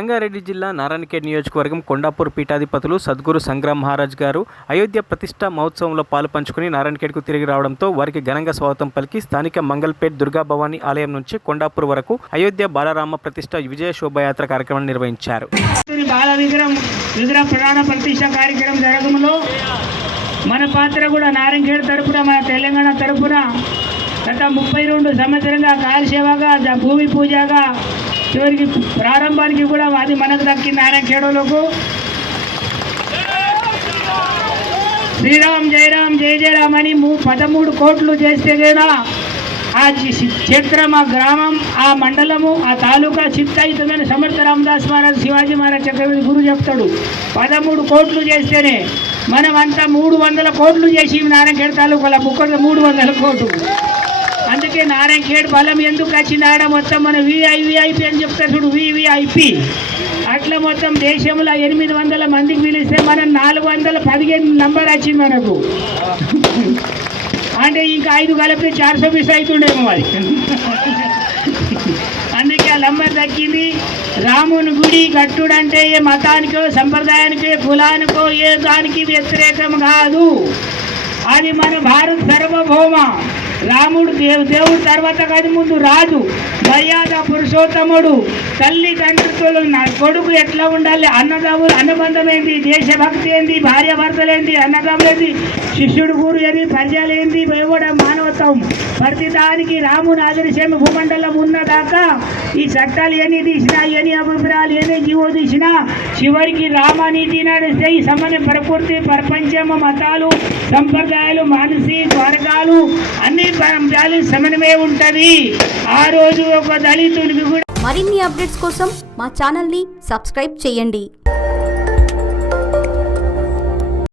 సంగారెడ్డి జిల్లా నారాయణఖేడ్ నియోజకవర్గం కొండాపూర్ పీఠాధిపతులు సద్గురు సంగ్రామ్ మహారాజ్ గారు అయోధ్య ప్రతిష్ఠా మహోత్సవంలో పాలుపంచుకుని నారాయణఖేడ్కు తిరిగి రావడంతో వారికి ఘనంగా స్వాగతం పలికి స్థానిక మంగళపేట్ దుర్గా భవానీ ఆలయం నుంచి కొండాపూర్ వరకు అయోధ్య బాలరామ ప్రతిష్ఠ విజయ శోభయాత్ర కార్యక్రమాన్ని నిర్వహించారు. బాల విగ్రహ ప్రధాన ప్రతిష్ఠ కార్యక్రమం జరగడంలో మన పాత్ర కూడా నారాయణఖేడ్ తరపున, మన తెలంగాణ తరపున గత 32 సంవత్సరంగా కాలసేవగా, భూమి పూజగా, చివరికి ప్రారంభానికి కూడా అది మనకు దక్కింది. నారాయణఖేడ్లకు శ్రీరామ్ జయరామ్ జయ జయరామ్ అని 13 కోట్లు చేస్తే కూడా ఆ క్షేత్రం, ఆ గ్రామం, ఆ మండలము, ఆ తాలూకా చిత్తాయితమైన సమర్థ రామదాస్ మహారాజ్, శివాజీ మహారాజ్ చక్రవర్తి గురువు చెప్తాడు, 13 కోట్లు చేస్తేనే మనమంతా 300 కోట్లు చేసి నారాయణఖేడ్ తాలూకాల ముక్కలు 300 కోట్లు. అందుకే నారాయణఖేడ్ బలం ఎందుకు వచ్చింది? ఆడ మొత్తం మన విఐపి అని చెప్తారు చూడు, వివిఐపి. అట్లా మొత్తం దేశంలో 800 మందికి పిలిస్తే మనం 415 నంబర్ వచ్చింది మనకు. అంటే ఇంకా 5 కలిపి 420 అవుతుండేమో అది. అందుకే ఆ నంబర్ దక్కింది. రాముని గుడి కట్టుడంటే ఏ మతానికో, సంప్రదాయానికో, కులానికో, ఏ దానికి వ్యతిరేకం కాదు. అది మన భారత సార్వభౌమ. రాముడు దేవుడు తర్వాత కాదు, ముందు రాజు, మర్యాద పురుషోత్తముడు, తల్లిదండ్రులు కొడుకు ఎట్లా ఉండాలి, అన్నదమ్ములు అనుబంధం ఏంటి, దేశభక్తి ఏంటి, భార్య భర్తలేంటి, అన్నదమ్ములేంటి, శిష్యుడు గురు ఏంటి, పరిచయాలు ఏంటి, ఇవ్వడం మానవత్వం. ప్రతిదానికి రాముని ఆదర్శం భూమండలం ఉన్నదాకా ఈ చట్టాలు ఎన్ని తీసినా, ఎన్ని అభిప్రాయాలు, ఎన్ని జీవో తీసినా చివరికి రామనీతి నడిస్తే ఈ సమన్వయ ప్రకృతి, ప్రపంచము, మతాలు, సంప్రదాయాలు, మానసిక వర్గాలు అన్ని సమన్వయం ఉంటుంది. ఆ రోజు ఒక దళితుడికి కూడా. మరిన్ని అప్డేట్స్ కోసం మా ఛానల్ని సబ్స్క్రైబ్ చేయండి.